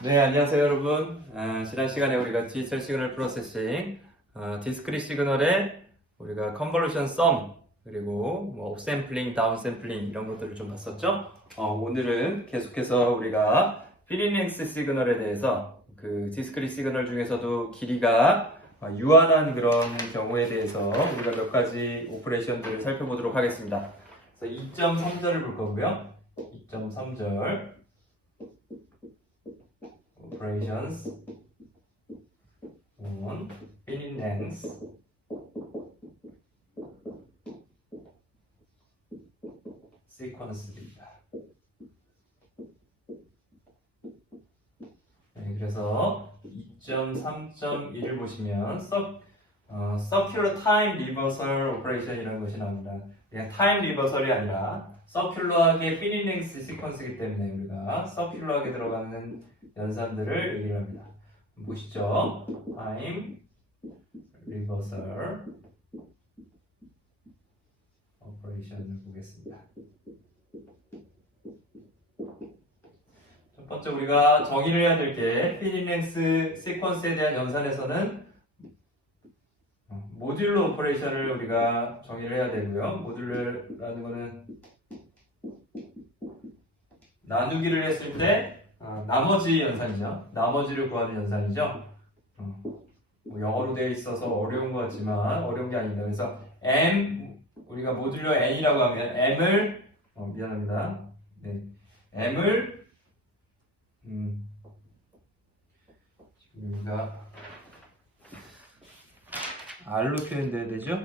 네, 안녕하세요, 여러분. 지난 시간에 우리가 디지털 시그널 프로세싱, 디스크릿 시그널에 우리가 컨볼루션 썸, 그리고 뭐 업샘플링, 다운샘플링 이런 것들을 좀 봤었죠? 오늘은 계속해서 우리가 필링랭스 시그널에 대해서 그 디스크릿 시그널 중에서도 길이가 유한한 그런 경우에 대해서 우리가 몇 가지 오퍼레이션들을 살펴보도록 하겠습니다. 그래서 2.3절을 볼 거고요. 2.3절. operations on finite length sequence입니다. 네, 그래서 2.3.1을 보시면 circular time reversal operation이라는 것이 나옵니다. 그냥 time reversal이 아니라 서큘러하게 finite length sequence이기 때문에 우리가 서큘러하게 들어가는 연산들을 얘기를 합니다. 보시죠. time reversal operation을 보겠습니다. 첫 번째 우리가 정의를 해야 될 게 finite length sequence에 대한 연산에서는 모듈러 오퍼레이션을 우리가 정의를 해야 되고요. 모듈러라는 거는 나누기를 했을 때 나머지 연산이죠. 나머지를 구하는 연산이죠. 뭐 영어로 되어 있어서 어려운 것 같지만 어려운 게 아닙니다. 그래서 m 우리가 모듈러 n이라고 하면 m을 미안합니다. 네, m을 지금 우리가 r로 표현돼야 되죠.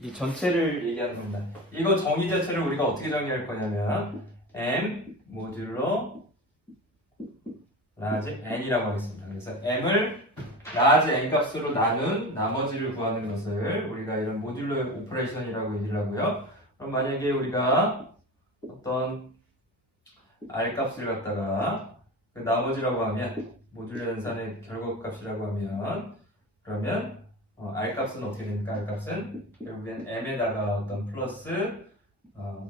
이 전체를 얘기하는 겁니다. 이거 정의 자체를 우리가 어떻게 정의할 거냐면 m 모듈러 라지 n이라고 하겠습니다. 그래서 m을 라지 n 값으로 나눈 나머지를 구하는 것을 우리가 이런 모듈러 오퍼레이션이라고 얘기를 하고요. 그럼 만약에 우리가 어떤 r 값을 갖다가 그 나머지라고 하면 모듈러 연산의 결과값이라고 하면 그러면 r 값은 어떻게 됩니까? r 값은 결국엔 m에다가 어떤 플러스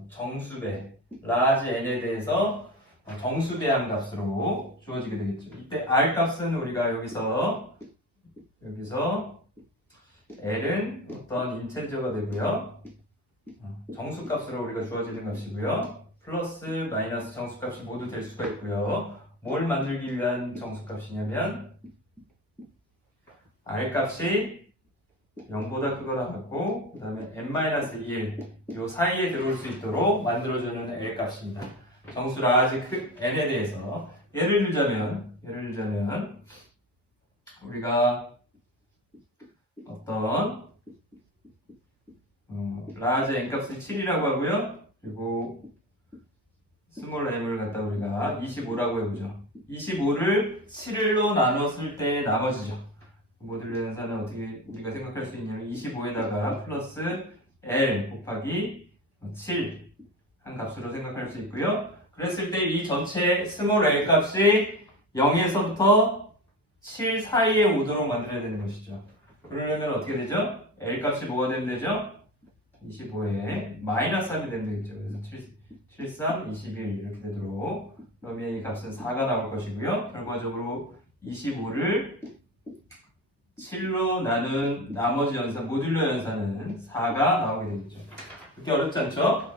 정수배 라지 n에 대해서 정수배합 값으로 주어지게 되겠죠. 이때 r 값은 우리가 여기서 l은 어떤 인체저가 되고요. 정수값으로 우리가 주어지는 값이고요. 플러스 마이너스 정수값이 모두 될 수가 있고요. 뭘 만들기 위한 정수값이냐면 r 값이 0보다 크거나 같고 그 다음에 n-1 요 사이에 들어올 수 있도록 만들어주는 L 값입니다. 정수 라지 n에 대해서 예를 들자면 우리가 어떤 라지 n 값을 7이라고 하고요. 그리고 스몰 m을 갖다 우리가 25라고 해보죠. 25를 7로 나눴을 때 나머지죠. 모듈러 연산은 어떻게 우리가 생각할 수 있냐면 25에다가 플러스 L 곱하기 7 한 값으로 생각할 수 있고요. 그랬을 때 이 전체 스몰 L 값이 0에서부터 7 사이에 오도록 만들어야 되는 것이죠. 그러려면 어떻게 되죠? L 값이 뭐가 되면 되죠? 25에 마이너스 3이 되면 되겠죠. 그래서 7, 3, 21 이렇게 되도록 그러면 이 값은 4가 나올 것이고요. 결과적으로 25를 7로 나눈 나머지 연산, 모듈러 연산은 4가 나오게 되겠죠. 그렇게 어렵지 않죠?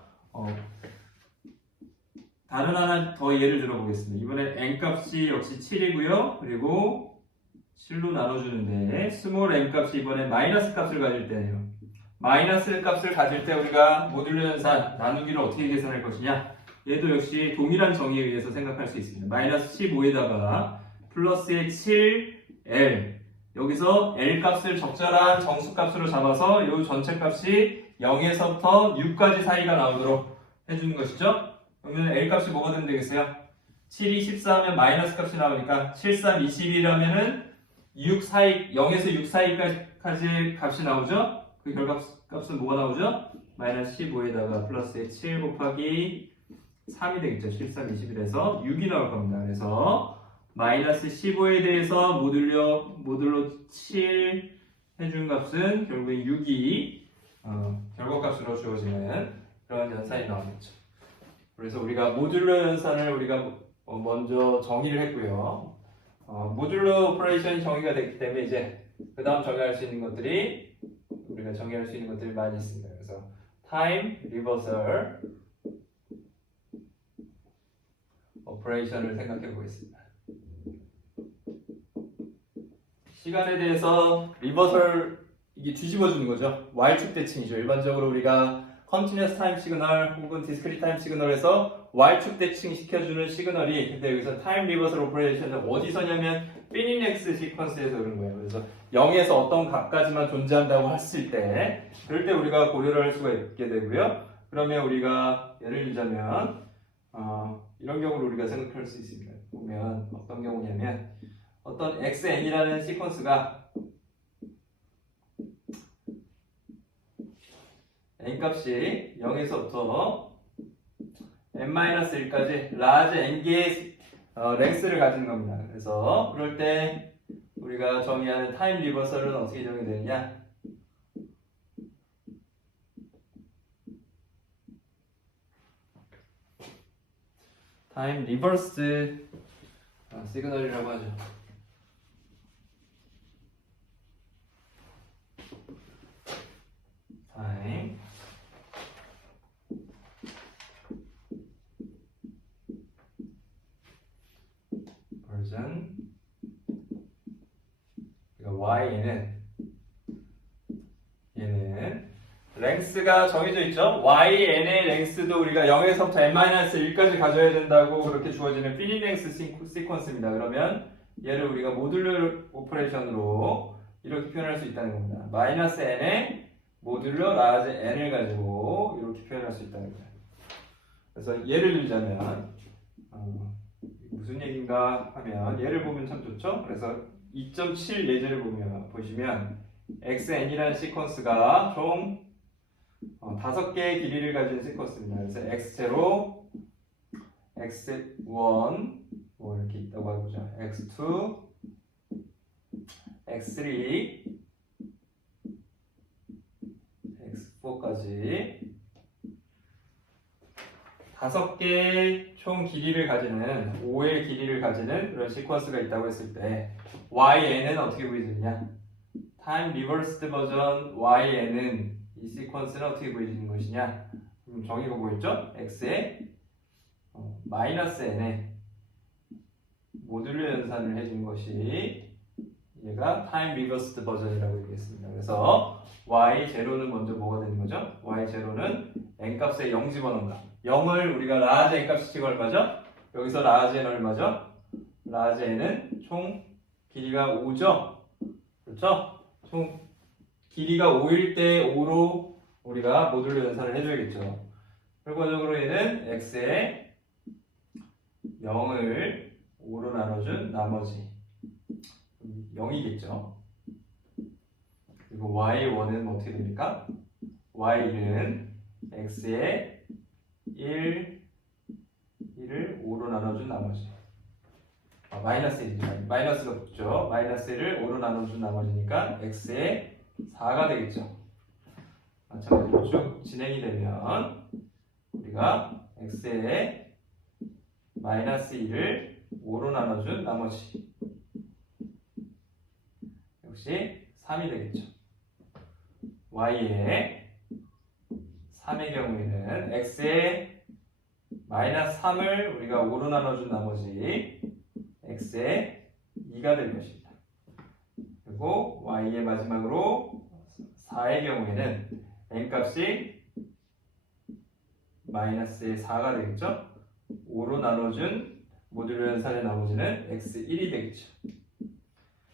다른 하나 더 예를 들어보겠습니다. 이번에 n 값이 역시 7이고요. 그리고 7로 나눠주는데 스몰 n 값이 이번에 마이너스 값을 가질 때예요. 마이너스 값을 가질 때 우리가 모듈러 연산 나누기를 어떻게 계산할 것이냐? 얘도 역시 동일한 정의에 의해서 생각할 수 있습니다. 마이너스 15에다가 플러스의 7l 여기서 L 값을 적절한 정수 값으로 잡아서 이 전체 값이 0에서부터 6까지 사이가 나오도록 해주는 것이죠. 그러면 L 값이 뭐가 되면 되겠어요? 7이 14하면 마이너스 값이 나오니까 7, 3, 21하면은 6 사이, 0에서 6 사이까지 값이 나오죠? 그 결과값은 뭐가 나오죠? 마이너스 15에다가 플러스의 7 곱하기 3이 되겠죠. 7, 3, 21에서 6이 나올 겁니다. 그래서 마이너스 15에 대해서 모듈러 7 해준 값은 결국에 6이 결과값으로 주어지는 그런 연산이 나오겠죠. 그래서 우리가 모듈러 연산을 우리가 먼저 정의를 했고요. 모듈러 오퍼레이션이 정의가 됐기 때문에 이제 그 다음 정의할 수 있는 것들이 우리가 정의할 수 있는 것들이 많이 있습니다. 그래서 타임 리버설 오퍼레이션을 생각해 보겠습니다. 시간에 대해서 리버설 이게 뒤집어 주는 거죠. Y축 대칭이죠. 일반적으로 우리가 Continuous Time 시그널 혹은 Discrete Time 시그널에서 Y축 대칭 시켜주는 시그널이 근데 여기서 Time Reversal Operation은 어디서냐면 Phoenix 시퀀스에서 그런 거예요. 그래서 0에서 어떤 값까지만 존재한다고 했을 때 그럴 때 우리가 고려를 할 수가 있게 되고요. 그러면 우리가 예를 들자면 이런 경우를 우리가 생각할 수 있습니다. 보면 어떤 경우냐면 어떤 xn이라는 시퀀스가 n값이 0에서부터 n-1까지 large n개의 랭스를 가지는 겁니다. 그래서 그럴 때 우리가 정의하는 타임 리버설은 어떻게 정의되느냐? 타임 리버스 시그널이라고 하죠. 타임 버전 y는 얘는 랭스가 정해져 있죠.yn의 랭스도 우리가 0에서부터 n-1까지 가져야 된다고 그렇게 주어지는 피닛 랭스 시퀀스입니다. 그러면 얘를 우리가 모듈러 오퍼레이션으로 이렇게 표현할 수 있다는 겁니다. 마이너스 n의 모듈러 라지 n을 가지고 이렇게 표현할 수 있다는 거예요. 그래서 예를 들자면 무슨 얘기인가 하면 예를 보면 참 좋죠. 그래서 2.7 예제를 보시면 xn이라는 시퀀스가 총 5개의 길이를 가진 시퀀스입니다. 그래서 x0, x1 뭐 이렇게 있다고 해보죠. x2, x3, x4까지 5개의 총 길이를 가지는 5의 길이를 가지는 그런 시퀀스가 있다고 했을 때yn은 어떻게 보여지느냐? 타임 리버스드 버전yn은 이 시퀀스는 어떻게 보여지는 것이냐? 정의가 뭐였죠? x에 마이너스 n에 모듈러 연산을 해준 것이 얘가 타임 리버스드 버전이라고 얘기했습니다. 그래서 y0는 먼저 뭐가 되는 거죠? y0는 n값에 0 집어넣는다. 0을 우리가 라지 n값이 지금 얼마죠? 여기서 라지 n 얼마죠? 라지 n은 총 길이가 5죠? 그렇죠? 총 길이가 5일 때 5로 우리가 모듈러 연산을 해줘야겠죠. 결과적으로 얘는 x에 0을 5로 나눠준 나머지 0이겠죠. 그리고 y1은 어떻게 됩니까? y1은 x에 1을 5로 나눠준 나머지 마이너스 1이죠. 마이너스가 붙죠. 마이너스 1을 5로 나눠준 나머지니까 x에 4가 되겠죠. 마찬가지로 쭉 진행이 되면 우리가 x에 마이너스 1을 5로 나눠준 나머지 역시 3이 되겠죠. y에 3의 경우에는 x에 마이너스 3을 우리가 5로 나눠준 나머지 x에 2가 될 것입니다. 그리고 y의 마지막으로 4의 경우에는 n값이 마이너스의 4가 되겠죠. 5로 나눠준 모듈러 연산의 나머지는 x1이 되겠죠.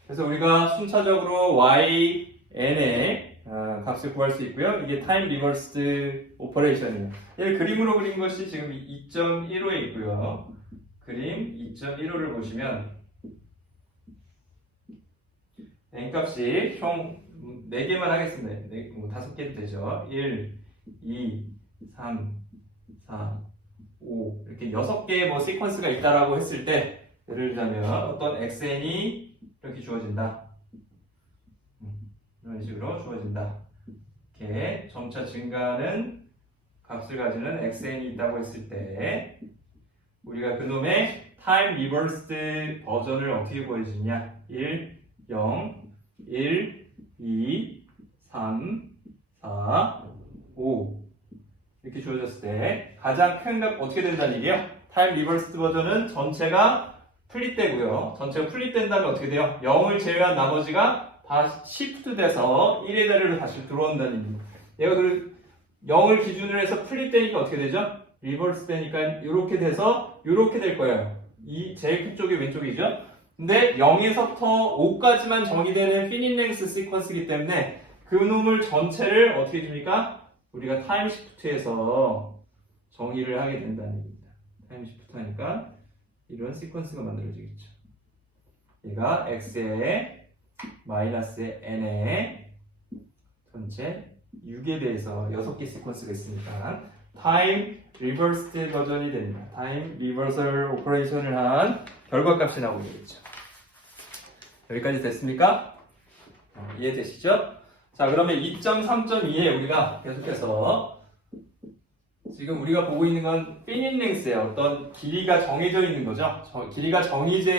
그래서 우리가 순차적으로yn의 값을 구할 수 있고요. 이게 타임 리버스드 오퍼레이션이에요. 얘를 그림으로 그린 것이 지금 2.15에 있고요. 그림 2.15를 보시면 n값이 총 4개만 하겠습니다. 5개도 되죠. 1, 2, 3, 4, 5 이렇게 6개의 뭐 시퀀스가 있다라고 했을 때 예를 들자면 어떤 xn이 이렇게 주어진다. 이런 식으로 주어진다. 이렇게 점차 증가하는 값을 가지는 xn이 있다고 했을 때 우리가 그놈의 타임 리버스드 버전을 어떻게 보여주냐? 1, 0, 1, 2, 3, 4, 5 이렇게 주어졌을 때 가장 큰 값 어떻게 된다는 얘기예요? 타임 리버스드 버전은 전체가 플립되고요. 전체가 플립된 다음에 어떻게 돼요? 0을 제외한 나머지가 다 시프트 돼서 1의 자리로 다시 들어온다는 얘기입니다. 얘가 0을 기준으로 해서 플립되니까 어떻게 되죠? 리버스 되니까 이렇게 돼서 이렇게 될 거예요. 이 제일 큰 쪽이 왼쪽이죠. 근데 0에서부터 5까지만 정의되는 피닛 랭스 시퀀스이기 때문에 그 놈을 전체를 어떻게 해줍니까? 우리가 타임 시프트에서 정의를 하게 된다는 얘기입니다. 타임 시프트 하니까 이런 시퀀스가 만들어지겠죠. 얘가 x에 마이너스에 n에 전체 6에 대해서 6개 시퀀스가 있으니까 타임 리버스드 버전이 됩니다. 타임 리버설 오퍼레이션을 한 결과값이 나오게 되겠죠. 여기까지 됐습니까? 이해되시죠? 자, 그러면 2.3.2에 우리가 계속해서 지금 우리가 보고 있는 건 피닛 랭스의 어떤 길이가 정해져 있는 거죠. 길이가 정해져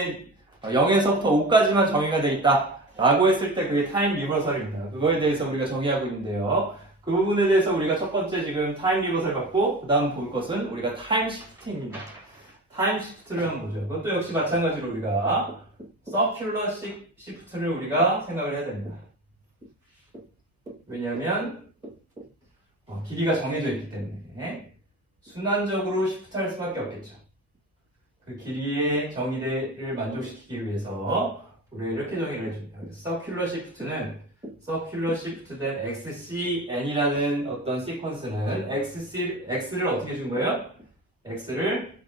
0에서부터 5까지만 정의가 되어 있다 라고 했을 때 그게 타임 리버설입니다. 그거에 대해서 우리가 정의하고 있는데요. 그 부분에 대해서 우리가 첫 번째 지금 타임 리버설 받고 그 다음 볼 것은 우리가 타임 시프트입니다. 타임 시프트를 하면 뭐죠? 그것도 역시 마찬가지로 우리가 서큘러 시프트를 우리가 생각을 해야 됩니다. 왜냐하면 길이가 정해져 있기 때문에 순환적으로 시프트할 수밖에 없겠죠. 그 길이의 정의를 만족시키기 위해서 우리가 이렇게 정의를 해줍니다. 서큘러 시프트는 서큘러 시프트된 XCN이라는 어떤 시퀀스는 X를 어떻게 준 거예요? X를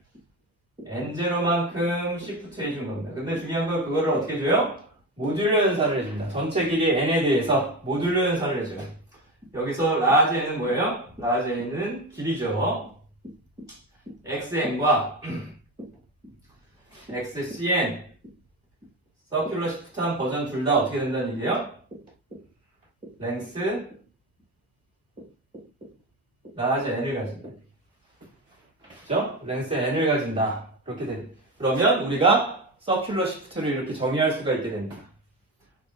N0만큼 시프트 해준 겁니다. 근데 중요한 건 그거를 어떻게 줘요? 모듈러 연산을 해줍니다. 전체 길이 N에 대해서 모듈러 연산을 해줘요. 여기서 라지 N은 뭐예요? 라지 N은 길이죠. XN과 XCN 서큘러 시프트한 버전 둘 다 어떻게 된다는 얘기예요? 랭스 라지 n을 가진다. 그죠? 랭스 n을 가진다. 그렇게 돼. 그러면 우리가 서큘러 시프트를 이렇게 정의할 수가 있게 됩니다.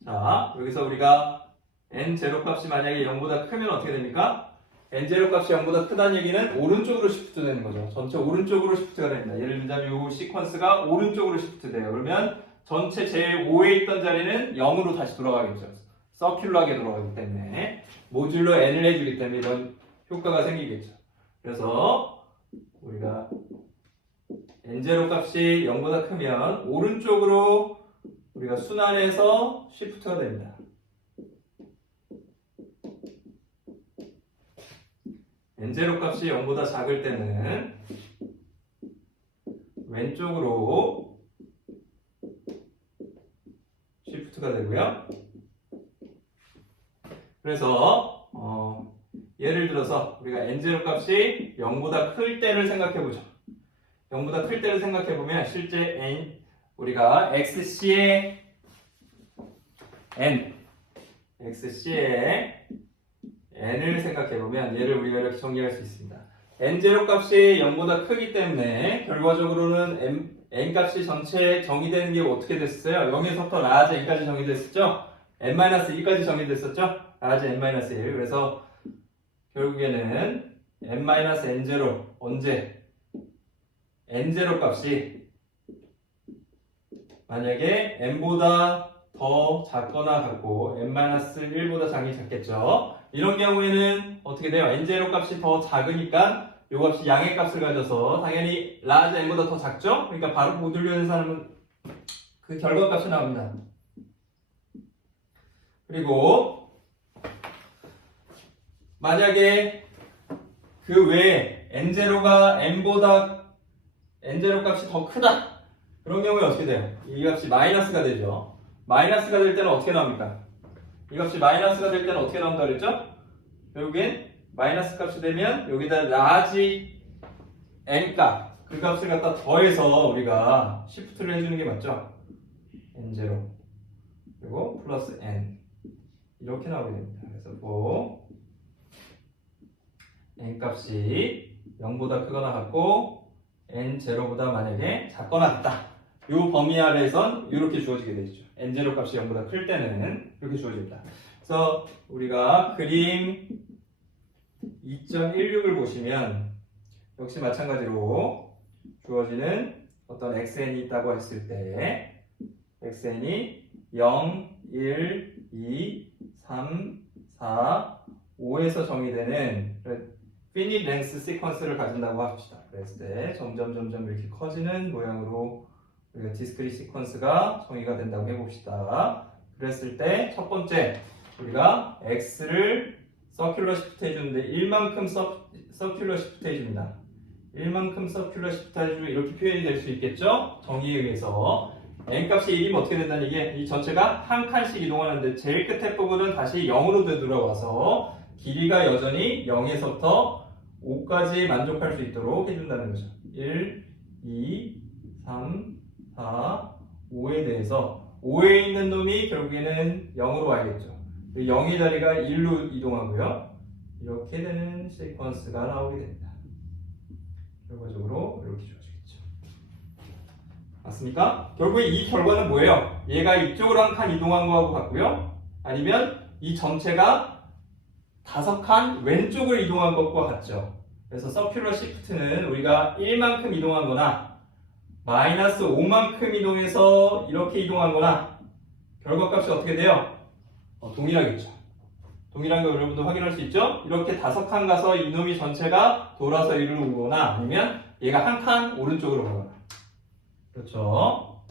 자, 여기서 우리가 n0 값이 만약에 0보다 크면 어떻게 됩니까? n0 값이 0보다 크다는 얘기는 오른쪽으로 시프트 되는 거죠. 전체 오른쪽으로 시프트가 됩니다. 예를 들자면 이 시퀀스가 오른쪽으로 시프트 돼요. 그러면 전체 제일 5에 있던 자리는 0으로 다시 돌아가겠죠. 서큘러하게 돌아가기 때문에 모듈러 n을 해주기 때문에 이런 효과가 생기겠죠. 그래서 우리가 n0 값이 0보다 크면 오른쪽으로 우리가 순환해서 시프트가 됩니다. n0 값이 0보다 작을 때는 왼쪽으로 시프트가 되고요. 그래서 예를 들어서 우리가 n0 값이 0보다 클 때를 생각해보죠. 0보다 클 때를 생각해보면 실제 우리가 xc의 n을 생각해보면 얘를 우리가 이렇게 정리할 수 있습니다. n0 값이 0보다 크기 때문에 결과적으로는 n 값이 전체 정의되는 게 어떻게 됐어요? 0에서부터 라지 n까지 정의됐었죠? n-1까지 정의됐었죠? 라지 n-1. 그래서 결국에는 n-n0 언제 n0 값이 만약에 n보다 더 작거나 같고 n-1보다 작겠죠. 이런 경우에는 어떻게 돼요? n0 값이 더 작으니까 이 값이 양의 값을 가져서 당연히 라지 n보다 더 작죠? 그러니까 바로 모듈러 연산하면 그 결과값이 나옵니다. 그리고 만약에 그 외에 n0가 n0 값이 더 크다. 그런 경우에 어떻게 돼요? 이 값이 마이너스가 되죠. 마이너스가 될 때는 어떻게 나옵니까? 이 값이 마이너스가 될 때는 어떻게 나온다 그랬죠? 결국엔 마이너스 값이 되면 여기다 라지 n 값, 그 값을 갖다 더해서 우리가 시프트를 해주는 게 맞죠? n0 그리고 플러스 n 이렇게 나오게 됩니다. 그래서 뭐 n 값이 0보다 크거나 같고 n0보다 만약에 작거나 같다. 이 범위 아래에선 이렇게 주어지게 되죠. n0 값이 0보다 클 때는 이렇게 주어집니다. 그래서 우리가 그림 2.16을 보시면 역시 마찬가지로 주어지는 어떤 xn이 있다고 했을 때 xn이 0, 1, 2, 3, 4, 5에서 정의되는 finite length 시퀀스를 가진다고 합시다. 그랬을 때 점점 이렇게 커지는 모양으로 우리가 discrete 시퀀스가 정의가 된다고 해봅시다. 그랬을 때 첫 번째 우리가 x를 서큘러 시프트 해주는데 1만큼 서큘러 시프트 해줍니다. 1만큼 서큘러 시프트 해주면 이렇게 표현이 될 수 있겠죠? 정의에 의해서 n값이 1이면 어떻게 된다는 얘기예요? 이 전체가 한 칸씩 이동하는데 제일 끝에 부분은 다시 0으로 되돌아와서 길이가 여전히 0에서부터 5까지 만족할 수 있도록 해준다는 거죠. 1, 2, 3, 4, 5에 대해서 5에 있는 놈이 결국에는 0으로 와야겠죠. 0의 자리가 1로 이동하고요. 이렇게 되는 시퀀스가 나오게 됩니다. 결과적으로 이렇게 주어지겠죠. 맞습니까? 결국에 이 결과는 뭐예요? 얘가 이쪽으로 한 칸 이동한 거하고 같고요. 아니면 이 전체가 5칸 왼쪽으로 이동한 것과 같죠. 그래서 서큘러 시프트는 우리가 1만큼 이동한 거나 마이너스 5만큼 이동해서 이렇게 이동한 거나 결과값이 어떻게 돼요? 동일하겠죠. 동일한 거 여러분도 확인할 수 있죠? 이렇게 5칸 가서 이놈이 전체가 돌아서 이리로 오거나 아니면 얘가 한 칸 오른쪽으로 가거나 그렇죠.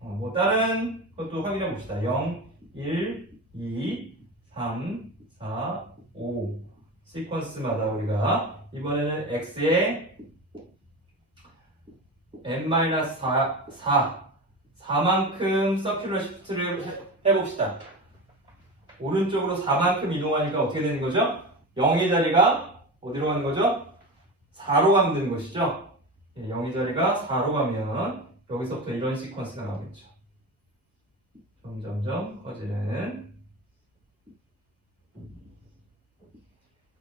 뭐 다른 것도 확인해 봅시다. 0, 1, 2, 3, 4, 5 시퀀스마다 우리가 이번에는 x에 n-4 4만큼 서큘러 시프트를 해봅시다. 오른쪽으로 4만큼 이동하니까 어떻게 되는 거죠? 0의 자리가 어디로 가는 거죠? 4로 가면 되는 것이죠. 0의 자리가 4로 가면 여기서부터 이런 시퀀스가 나오겠죠. 점점점 커지는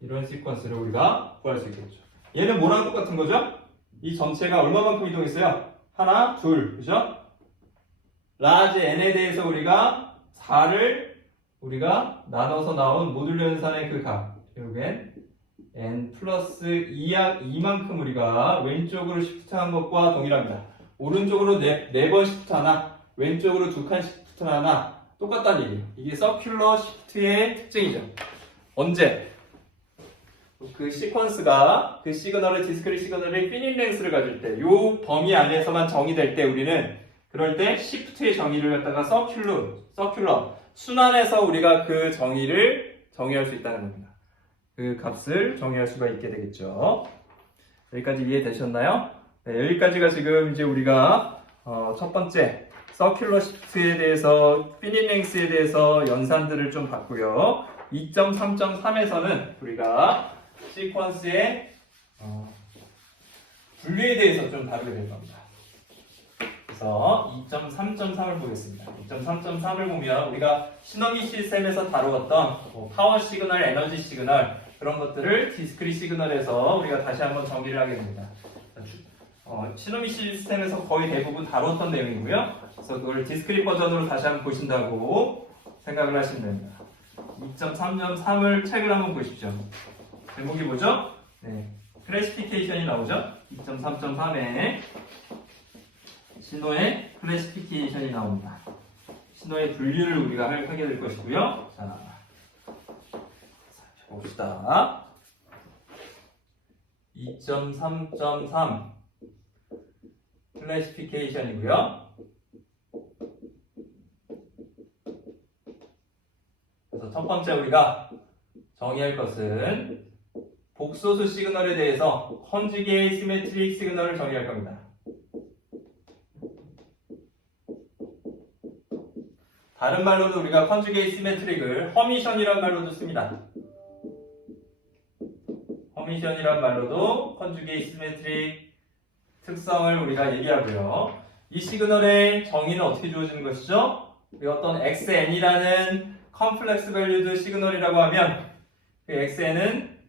이런 시퀀스를 우리가 구할 수 있겠죠. 얘는 뭐랑 똑같은 거죠? 이 전체가 얼마만큼 이동했어요? 하나, 둘, 그죠? 라지 n에 대해서 우리가 4를 우리가 나눠서 나온 모듈 연산의 그 값, 결국엔 n 플러스 2만큼 우리가 왼쪽으로 시프트한 것과 동일합니다. 오른쪽으로 4번 시프트하나, 왼쪽으로 2칸 시프트하나 똑같다는 얘기예요. 이게 서큘러 시프트의 특징이죠. 언제? 그 시퀀스가 그 시그널을 디스크릿 시그널의 피닛 랭스를 가질 때, 요 범위 안에서만 정의될 때 우리는 그럴 때 시프트의 정의를 갖다가 서큘러 순환해서 우리가 그 정의를 정의할 수 있다는 겁니다. 그 값을 정의할 수가 있게 되겠죠. 여기까지 이해되셨나요? 네, 여기까지가 지금 이제 우리가 첫 번째 서큘러 시프트에 대해서 피닛 랭스에 대해서 연산들을 좀 봤고요. 2.3.3에서는 우리가 시퀀스의 분류에 대해서 좀 다루게 될 겁니다. 그래서 2.3.3을 보겠습니다. 2.3.3을 보면 우리가 시너미 시스템에서 다루었던 파워 시그널, 에너지 시그널 그런 것들을 디스크릿 시그널에서 우리가 다시 한번 정리를 하게 됩니다. 시너미 시스템에서 거의 대부분 다뤘던 내용이고요. 그래서 그걸 디스크릿 버전으로 다시 한번 보신다고 생각을 하시면 됩니다. 2.3.3을 책을 한번 보십시오. 제목이 뭐죠? 네, 클래시피케이션이 나오죠? 2.3.3에 신호의 클래시피케이션이 나옵니다. 신호의 분류를 우리가 하게 될 것이고요. 자, 봅시다. 2.3.3 클래시피케이션이고요. 그래서 첫 번째 우리가 정의할 것은 복소수 시그널에 대해서 컨주게이트 시메트릭 시그널을 정의할 겁니다. 다른 말로도 우리가 컨주게이트 시메트릭을 허미션이란 말로도 씁니다. 허미션이란 말로도 컨주게이트 시메트릭 특성을 우리가 얘기하고요. 이 시그널의 정의는 어떻게 주어지는 것이죠? 어떤 xn이라는 컴플렉스 밸류드 시그널이라고 하면 그 xn은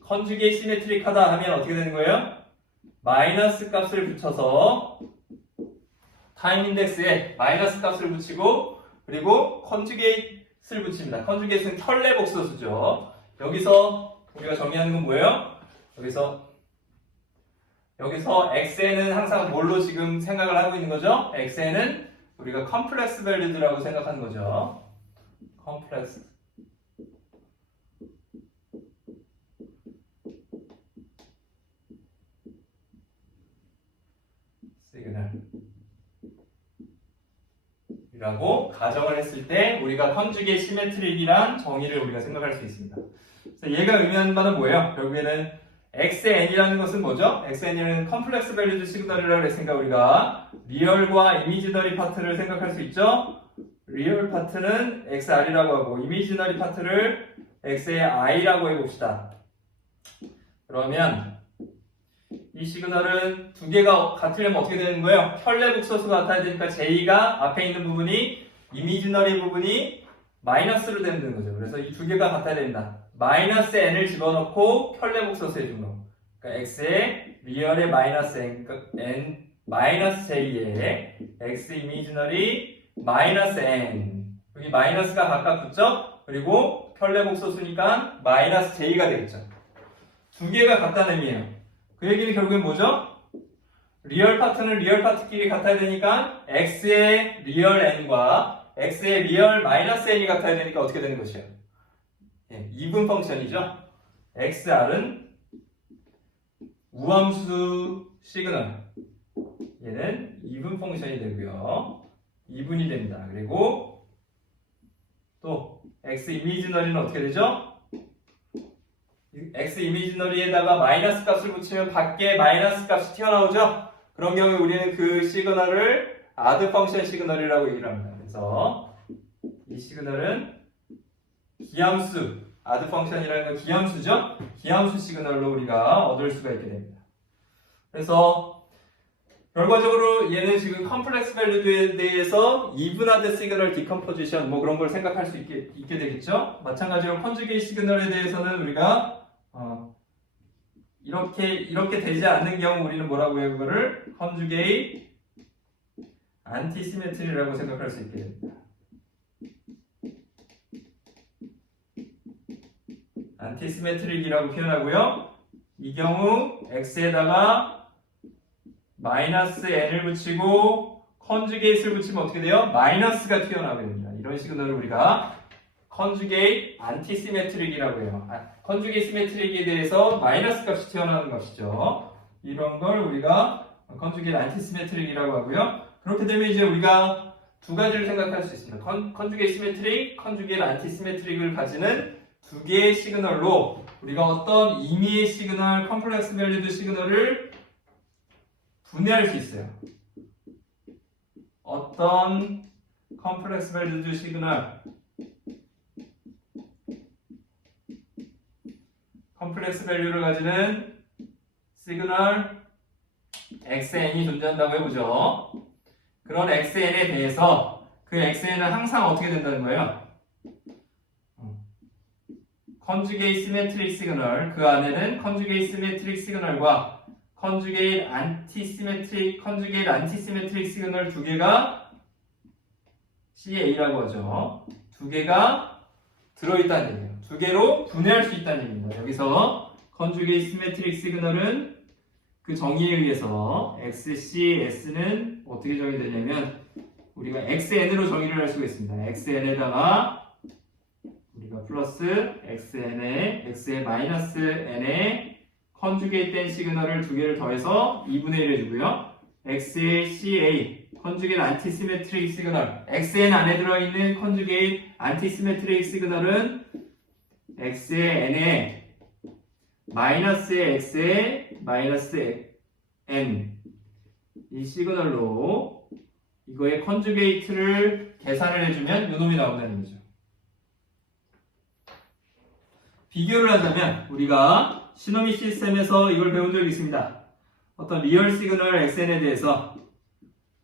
컨주게이트 시메트릭하다 하면 어떻게 되는 거예요? 마이너스 값을 붙여서 타임 인덱스에 마이너스 값을 붙이고 그리고 컨주게이트를 붙입니다. 컨주게이트는 켤레복소수죠. 여기서 우리가 정의하는 건 뭐예요? 여기서 xn은 항상 뭘로 지금 생각을 하고 있는 거죠? xn은 우리가 컴플렉스 밸류드라고 생각하는 거죠. 컴플렉스 시그널이라고 가정을 했을 때 우리가 컨주게이트 시메트릭이란 정의를 우리가 생각할 수 있습니다. 그래서 얘가 의미하는 바는 뭐예요? 결국에는 xn이라는 것은 뭐죠? xn이라는 컴플렉스 밸류드 시그널이라고 했으니까 우리가 리얼과 이미지너리 파트를 생각할 수 있죠? 리얼 파트는 xr이라고 하고 이미지너리 파트를 xi라고 해봅시다. 그러면 이 시그널은 두 개가 같으려면 어떻게 되는 거예요? 켤레복소수가 같아야 되니까 j가 앞에 있는 부분이 이미지너리 부분이 마이너스로 되는 거죠. 그래서 이 두 개가 같아야 된다. 마이너스 n을 집어넣고 켤레복소수 해준 거. 그러니까 x의 리얼의 마이너스 n, 그러니까 n 마이너스 j에 x 이미지너리 마이너스 n. 여기 마이너스가 각각 붙죠? 그리고 켤레복소수니까 마이너스 j가 되겠죠. 두 개가 같다는 의미예요. 그 얘기는 결국엔 뭐죠? 리얼 파트는 리얼 파트끼리 같아야 되니까 x의 리얼 n과 x의 리얼 마이너스 n이 같아야 되니까 어떻게 되는 것이에요? 이분 펑션이죠. xr은 우함수 시그널. 얘는 이분 펑션이 되고요. 이분이 됩니다. 그리고 또 x 이미지너리는 어떻게 되죠? x 이미지너리에다가 마이너스 값을 붙이면 밖에 마이너스 값이 튀어나오죠? 그런 경우에 우리는 그 시그널을 아드 펑션 시그널이라고 얘기를 합니다. 그래서 이 시그널은 기함수, 아드 펑션이라는 건 기함수죠? 기함수 시그널로 우리가 얻을 수가 있게 됩니다. 그래서 결과적으로 얘는 지금 컴플렉스 밸류에 대해서 이분하드 시그널 디컴포지션 뭐 그런 걸 생각할 수 있게 되겠죠? 마찬가지로 컨주게이트 시그널에 대해서는 우리가 이렇게 되지 않는 경우 우리는 뭐라고 해요? 그거를 컨주게이트 안티시메트리라고 생각할 수 있게 됩니다. 안티시메트릭이라고 표현하고요. 이 경우 x에다가 마이너스 n을 붙이고 컨주게이트를 붙이면 어떻게 돼요? 마이너스가 튀어나오게 됩니다. 이런 시그널을 우리가 컨주게이트 안티시메트릭이라고 해요. 컨주게이트 시메트릭에 대해서 마이너스 값이 튀어나오는 것이죠. 이런 걸 우리가 컨주게이트 안티시메트릭이라고 하고요. 그렇게 되면 이제 우리가 두 가지를 생각할 수 있습니다. 컨주게이트 시메트릭, 컨주게이트 안티시메트릭을 가지는 두 개의 시그널로 우리가 어떤 임의의 시그널, 컴플렉스 밸류드 시그널을 분해할 수 있어요. 어떤 컴플렉스 밸류드 시그널, 컴플렉스 밸류를 가지는 시그널 xn이 존재한다고 해보죠. 그런 xn에 대해서 그 xn은 항상 어떻게 된다는 거예요? 컨주게이트 시메트릭 시그널, 그 안에는 컨주게이트 시메트릭 시그널과 컨주게이트 안티시메트릭 시그널 두 개가 CA라고 하죠. 두 개가 들어있다는 얘기예요. 두 개로 분해할 수 있다는 얘기입니다. 여기서 컨주게이트 시메트릭 시그널은 그 정의에 의해서 XCS는 어떻게 정의되냐면 우리가 XN으로 정의를 할 수가 있습니다. XN에다가 우리가 플러스 XN의 마이너스 N에 컨주게이트 된 시그널을 두 개를 더해서 2분의 1 해주고요. X의 CA 컨주게이트 안티시메트릭 시그널 XN 안에 들어있는 컨주게이트 안티시메트릭 시그널은 X의 N에 마이너스의 X의 마이너스 N 이 시그널로 이거의 컨주게이트를 계산을 해주면 요놈이 나온다는 거죠. 비교를 하자면 우리가 시노미 시스템에서 이걸 배운 적이 있습니다. 어떤 리얼 시그널 XN에 대해서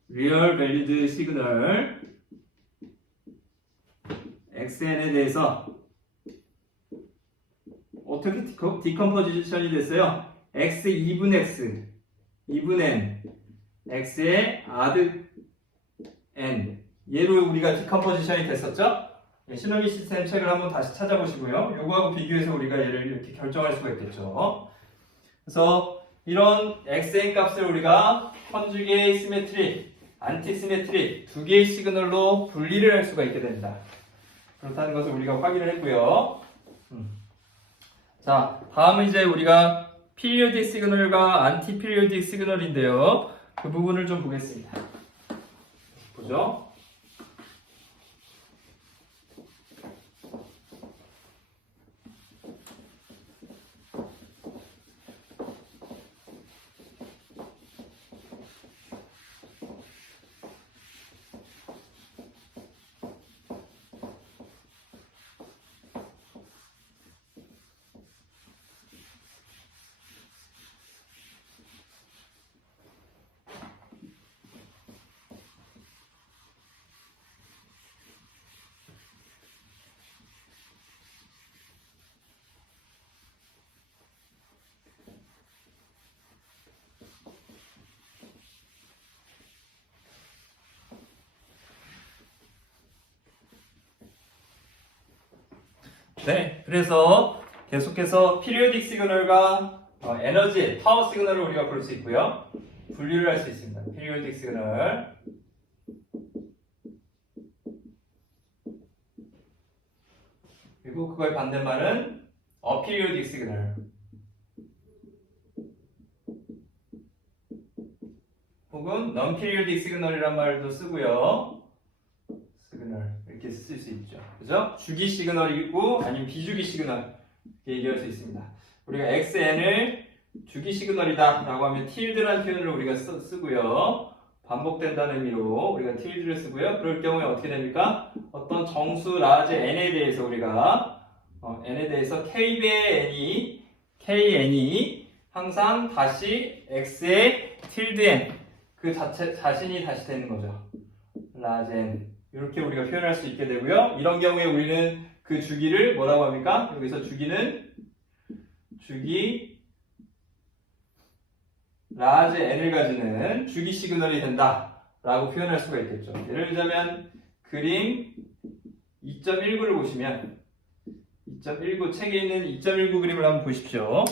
리얼 밸리드 시그널 XN에 대해서 어떻게 디컴포지션이 됐어요? X 2분 X even n x의 add n 얘로 우리가 디컴포지션이 됐었죠? 시너미 시스템 책을 한번 다시 찾아보시고요. 요거하고 비교해서 우리가 얘를 이렇게 결정할 수가 있겠죠. 그래서 이런 xn 값을 우리가 컨주게이트 시메트리, 안티 시메트리 두 개의 시그널로 분리를 할 수가 있게 됩니다. 그렇다는 것을 우리가 확인을 했고요. 자, 다음은 이제 우리가 피리오딕 시그널과 안티 피리오딕 시그널인데요. 그 부분을 좀 보겠습니다. 보죠. 네, 그래서 계속해서 피리오딕 시그널과 에너지, 파워 시그널을 우리가 볼 수 있고요. 분류를 할 수 있습니다. 피리오딕 시그널 그리고 그거의 반대말은 어피리오딕 시그널 혹은 non-periodic 시그널이란 말도 쓰고요. 시그널 이렇게 쓸 수 있죠. 그죠? 주기 시그널이고 아니면 비주기 시그널 이렇게 얘기할 수 있습니다. 우리가 xn을 주기 시그널이다 라고 하면 tilde라는 표현을 우리가 쓰고요. 반복된다는 의미로 우리가 tilde를 쓰고요. 그럴 경우에 어떻게 됩니까? 어떤 정수 라지 n에 대해서 우리가 n에 대해서 kn이 항상 다시 x의 tilde n 그 자신이 다시 되는 거죠. 라지 n 이렇게 우리가 표현할 수 있게 되고요. 이런 경우에 우리는 그 주기를 뭐라고 합니까? 여기서 주기는 주기 라지 n을 가지는 주기 시그널이 된다 라고 표현할 수가 있겠죠. 예를 들자면 그림 2.19를 보시면 2.19 책에 있는 2.19 그림을 한번 보십시오.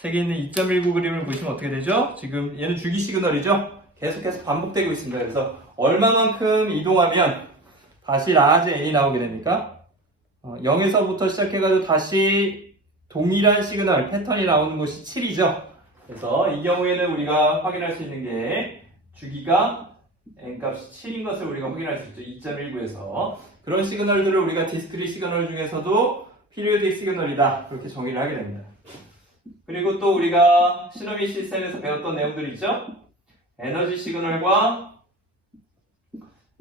책에 있는 2.19 그림을 보시면 어떻게 되죠? 지금 얘는 주기 시그널이죠? 계속해서 반복되고 있습니다. 그래서 얼마만큼 이동하면 다시 라지 n이 나오게 됩니까? 0에서부터 시작해가지고 다시 동일한 시그널 패턴이 나오는 곳이 7이죠. 그래서 이 경우에는 우리가 확인할 수 있는 게 주기가 n값이 7인 것을 우리가 확인할 수 있죠. 2.19에서 그런 시그널들을 우리가 디스크릿 시그널 중에서도 피리오딕 시그널이다 그렇게 정의를 하게 됩니다. 그리고 또 우리가 시너미 시스템에서 배웠던 내용들이 있죠. 에너지 시그널과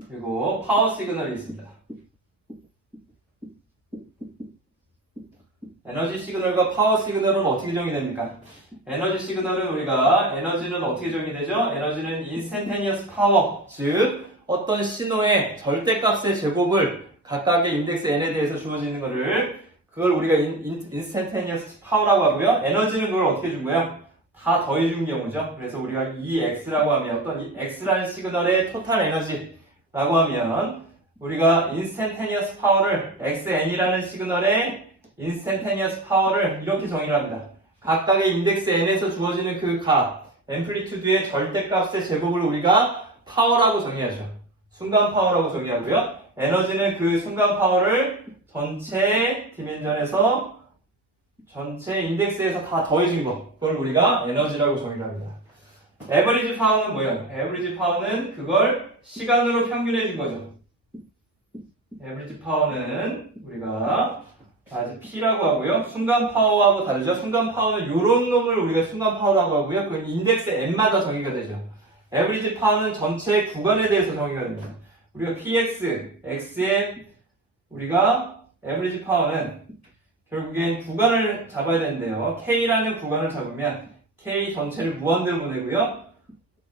그리고 파워 시그널이 있습니다. 에너지 시그널과 파워 시그널은 어떻게 정의됩니까? 에너지 시그널은 우리가 에너지는 어떻게 정의되죠? 에너지는 instantaneous power, 즉 어떤 신호의 절대값의 제곱을 각각의 인덱스 n에 대해서 주어지는 그걸 우리가 instantaneous power라고 하고요. 에너지는 그걸 어떻게 준 거예요? 다 더해준 경우죠. 그래서 우리가 이 x라고 하면 어떤 이 x라는 시그널의 토탈 에너지라고 하면 우리가 instantaneous power를 xn이라는 시그널의 instantaneous power를 이렇게 정의를 합니다. 각각의 인덱스 n에서 주어지는 그 값, 앰플리튜드의 절대값의 제곱을 우리가 파워라고 정의하죠. 순간 파워라고 정의하고요. 에너지는 그 순간 파워를 전체 디멘전에서 전체 인덱스에서 다 더해진 거, 그걸 우리가 에너지라고 정의를 합니다. 에버리지 파워는 뭐예요? 에버리지 파워는 그걸 시간으로 평균해 준 거죠. 에버리지 파워는 우리가 P라고 하고요. 순간 파워하고 다르죠. 순간 파워는 이런 놈을 우리가 순간 파워라고 하고요. 그건 인덱스 n마다 정의가 되죠. 에버리지 파워는 전체 구간에 대해서 정의가 됩니다. 우리가 px, x의 우리가 에버리지 파워는 결국엔 구간을 잡아야 되는데요. k라는 구간을 잡으면 k 전체를 무한대로 보내고요.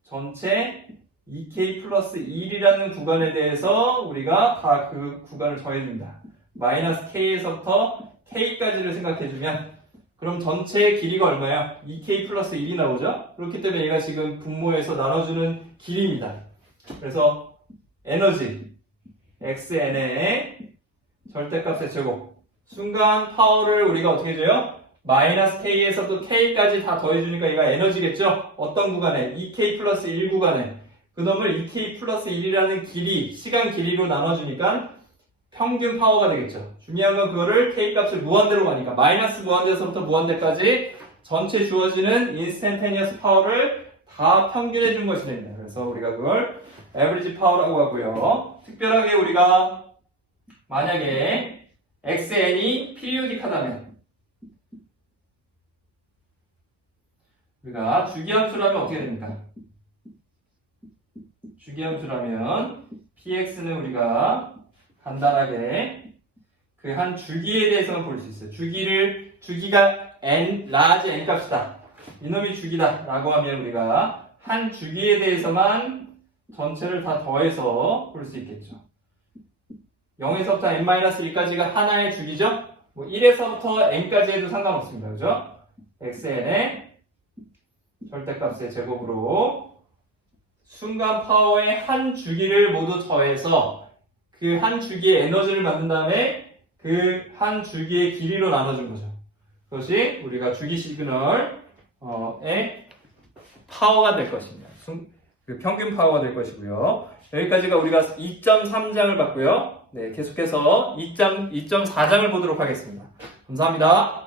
전체 2k 플러스 1이라는 구간에 대해서 우리가 다 그 구간을 더해줍니다. 마이너스 k에서부터 k까지를 생각해주면 그럼 전체 길이가 얼마야? 2k 플러스 1이 나오죠? 그렇기 때문에 얘가 지금 분모에서 나눠주는 길이입니다. 그래서 에너지 xn의 절대값의 제곱 순간 파워를 우리가 어떻게 해줘요? 마이너스 k에서 또 k까지 다 더해주니까 얘가 에너지겠죠? 어떤 구간에? 2k 플러스 1 구간에 그 놈을 2k 플러스 1이라는 길이 시간 길이로 나눠주니까 평균 파워가 되겠죠. 중요한 건 그거를 k 값을 무한대로 가니까 마이너스 무한대에서부터 무한대까지 전체 주어지는 인스탄테니어스 파워를 다 평균해 준 것이 됩니다. 그래서 우리가 그걸 에버리지 파워라고 하고요. 특별하게 우리가 만약에 xn이 피리오딕하다면 우리가 주기함수라면 어떻게 됩니까? 주기함수라면 px는 우리가 간단하게 그 한 주기에 대해서만 볼 수 있어요. 주기가 n, 라지 n 값이다. 이놈이 주기다 라고 하면 우리가 한 주기에 대해서만 전체를 다 더해서 볼 수 있겠죠. 0에서부터 n-1까지가 하나의 주기죠. 뭐 1에서부터 n까지 해도 상관없습니다. 그죠? xn의 절대값의 제곱으로 순간 파워의 한 주기를 모두 더해서 그 한 주기의 에너지를 만든 다음에 그 한 주기의 길이로 나눠준 거죠. 그것이 우리가 주기 시그널의 파워가 될 것입니다. 그 평균 파워가 될 것이고요. 여기까지가 우리가 2.3장을 봤고요. 네, 계속해서 2.4장을 보도록 하겠습니다. 감사합니다.